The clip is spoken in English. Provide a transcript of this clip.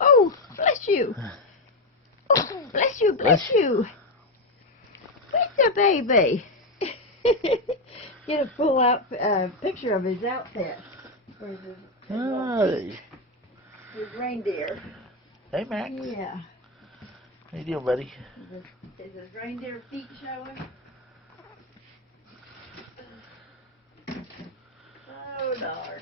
Oh, bless you. Oh, bless you, bless you. Bless the baby. Get a full out picture of his outfit. His reindeer. Hey, Max. Yeah. How you doing, buddy? Is his reindeer feet showing? Oh, darn.